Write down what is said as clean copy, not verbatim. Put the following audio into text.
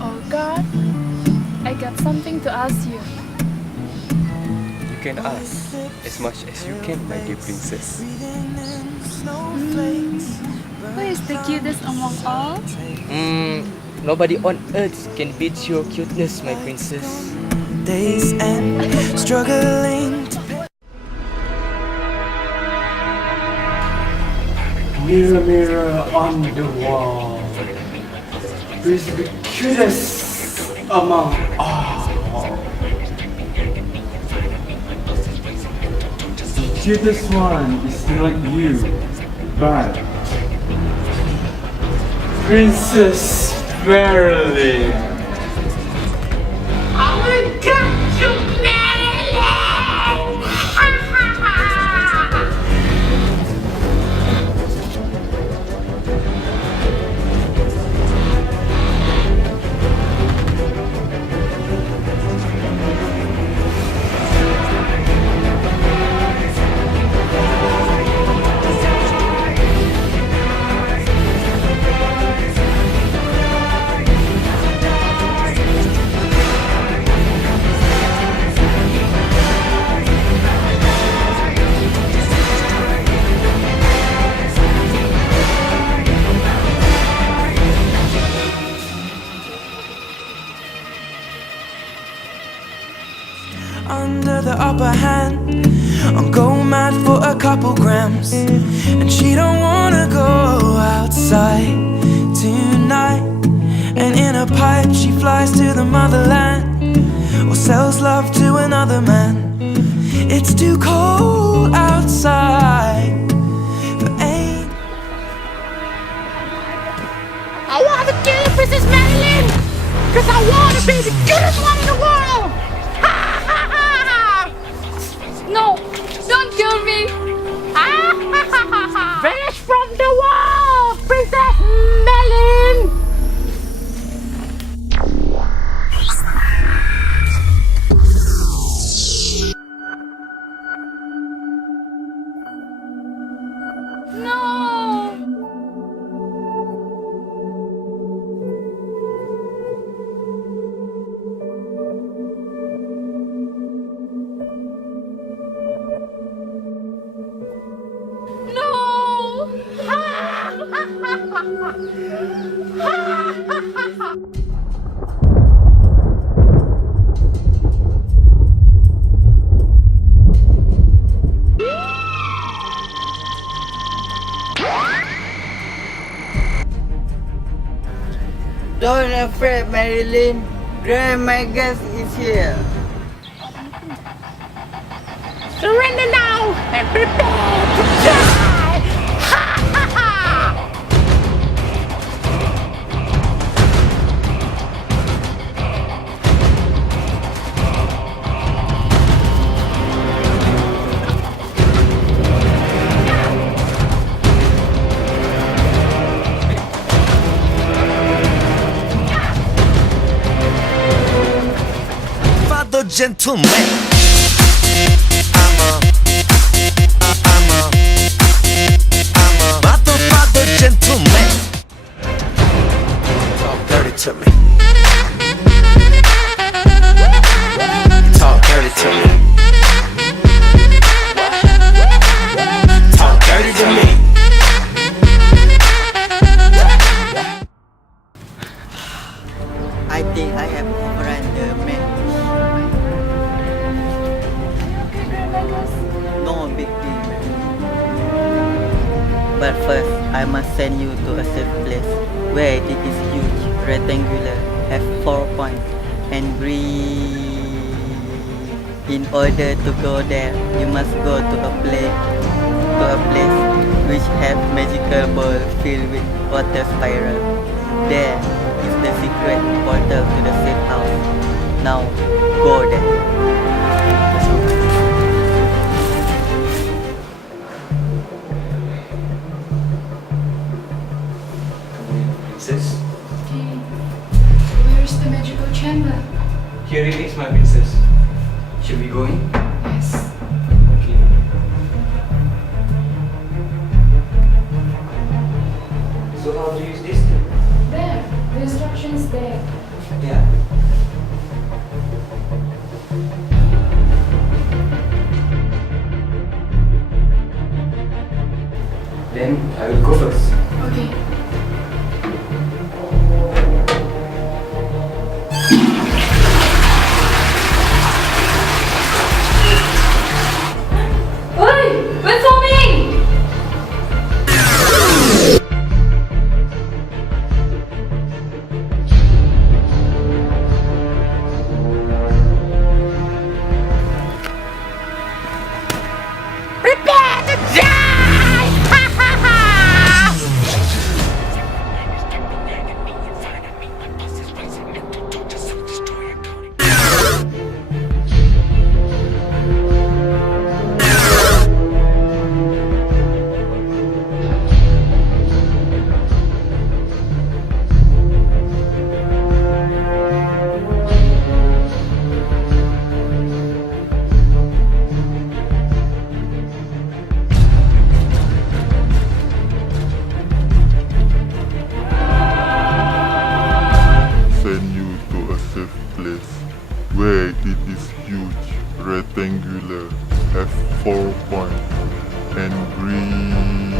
Oh God, I got something to ask you. You can ask as much as you can, my dear princess. Who is the cutest among all? Nobody on earth can beat your cuteness, my princess. Days and struggling to Mirror, mirror on the wall, who is the cutest among all? The cutest one is not you, but Princess Marilyn. under the upper hand. I'm going mad for a couple grams, and she don't wanna go outside tonight. And in a pipe she flies to the motherland, or sells love to another man. It's too cold outside, but ain't I want to kill Princess Marilyn, cause I want to be the cutest one in the world. Ha ha ha ha! No, don't kill me. Ha ha ha ha ha! Vanish from the wall, Princess Marilyn. No. No. Don't afraid, Marilyn. Grand Magus is here. Surrender now and prepare to die. Ha ha ha! gentleman. Motherfucker gentleman. Talk dirty to me. Talk dirty to me. Talk dirty to me. I think I have overrun man. Okay, Grandma Gus. No big deal. But first, I must send you to a safe place where it is huge, rectangular, have 4 points, and green. In order to go there, you must go to a place which have magical ball filled with water spiral. There is the secret portal to the safe house. Now, go there. Princess, Okay. Where's the magical chamber? here it is, my princess. Should we go in? Yes. Okay. So how to use this thing? There. The instructions there. Yeah. Then I will go first. Okay. Oi! Wait for me! Prepare to die! Ha ha ha! Send you to a safe place where it is huge, rectangular, have 4 points, and green.